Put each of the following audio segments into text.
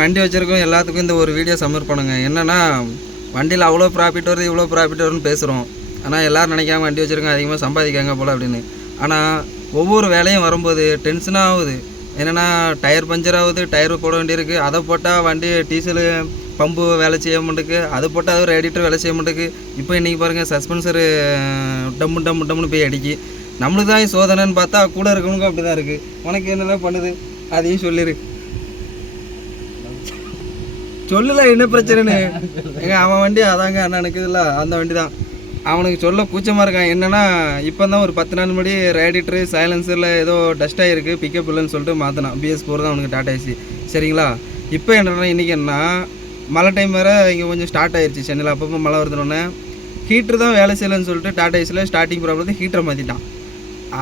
வண்டி வச்சுருக்கோம் எல்லாத்துக்கும் இந்த ஒரு வீடியோ சமர்ப்பணுங்க. என்னென்னா வண்டியில் அவ்வளோ ப்ராஃபிட் வருது இவ்வளோ ப்ராஃபிட் வரும்னு பேசுகிறோம். ஆனால் எல்லோரும் நினைக்காம வண்டி வச்சுருக்கோம் அதிகமாக சம்பாதிக்காங்க போல் அப்படின்னு. ஆனால் ஒவ்வொரு வேலையும் வரும்போது டென்ஷனாக ஆகுது. என்னென்னா டயர் பஞ்சர் ஆகுது, டயர் போட வேண்டியிருக்கு, அதை போட்டால் வண்டி டீசலு பம்பு வேலை செய்ய மாட்டேக்கு, அதை போட்டால் அது ஒரு எடிட்டர் வேலை செய்ய மாட்டேக்கு. இப்போ இன்றைக்கி பாருங்கள் சஸ்பென்சரு டம்முன்னு போய் அடிக்கி. நம்மளுக்கு தான் சோதனைன்னு பார்த்தா கூட இருக்கவனுக்கும் அப்படி தான் இருக்குது. உனக்கு என்னெல்லாம் பண்ணுது அதையும் சொல்லிடு. சொல்லல என்ன பிரச்சனைன்னு. எங்க அவன் வண்டி அதாங்க அண்ணனுக்கு இல்லை அந்த வண்டி தான். அவனுக்கு சொல்ல கூச்சமாக இருக்கான். என்னென்னா இப்போ தான் ஒரு 10 நாள் முன்னாடி ரேடிட்டரு சைலன்சரில் ஏதோ டஸ்ட் ஆகிருக்கு, பிக்கப் இல்லைன்னு சொல்லிட்டு மாற்றினான். BS4 தான் அவனுக்கு டாடா ஏசி. சரிங்களா? இப்போ என்னென்னா இன்றைக்கி என்ன மழை டைம் வேறு இங்கே கொஞ்சம் ஸ்டார்ட் ஆயிடுச்சு சென்னையில். அப்பப்போ மழை வருதுன்னொன்னே ஹீட்ரு தான் வேலை செய்யலைன்னு சொல்லிட்டு டாடா ஏசியில் ஸ்டார்டிங் ப்ராப்ளத்தை ஹீட்டரை மாற்றிட்டான்.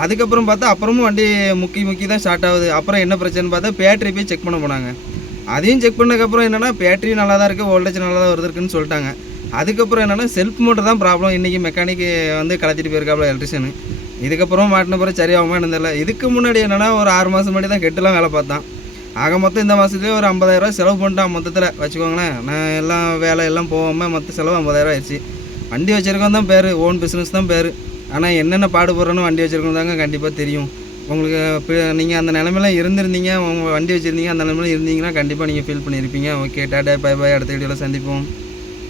அதுக்கப்புறம் பார்த்தா அப்புறமும் வண்டி முக்கி தான் ஸ்டார்ட் ஆகுது. அப்புறம் என்ன பிரச்சனைன்னு பார்த்தா பேட்டரி போய் செக் பண்ண போனாங்க. அதையும் செக் பண்ணதுக்கப்புறம் என்னென்னா பேட்டரி நல்லா தான் இருக்குது, வோல்டேஜ் நல்லா தான் வருதுன்னு சொல்லிட்டாங்க. அதுக்கப்புறம் என்னென்னா செல்ஃப் மோட்டர் தான் ப்ராப்ளம். இன்றைக்கி மெக்கானிக்கு வந்து கலத்திட்டு போயிருக்காப்புல எலக்ட்ரிஷியனு. இதுக்கப்புறம் மாட்டின பிறகு சரியாகுமா இருந்தில்ல. இதுக்கு முன்னாடி என்னென்னா ஒரு 6 மாதம் முன்னாடி தான் கெட்டுலாம் வேலை பார்த்தான். ஆக மொத்தம் இந்த மாதத்துலேயே ஒரு 50,000 செலவு பண்ணிட்டான் மொத்தத்தில் வச்சுக்கோங்களேன். நான் எல்லாம் வேலை எல்லாம் போகாமல் மொத்த செலவு 50,000 ஆயிடுச்சு. வண்டி வச்சுருக்கோம் தான் பேர், ஓன் பிஸ்னஸ் தான் பேர். ஆனால் என்னென்ன பாடுபடுறோன்னு வண்டி வச்சுருக்கோம் தாங்க கண்டிப்பாக தெரியும். உங்களுக்கு நீங்கள் அந்த நிலமையில இருந்திருந்தீங்க, உங்கள் வண்டி வச்சுருந்தீங்க அந்த நிலமையில இருந்தீங்கன்னா கண்டிப்பாக நீங்கள் ஃபீல் பண்ணியிருப்பீங்க. ஓகே, டாடா பை பாய், அடுத்த வீடியோவில் சந்திப்போம்.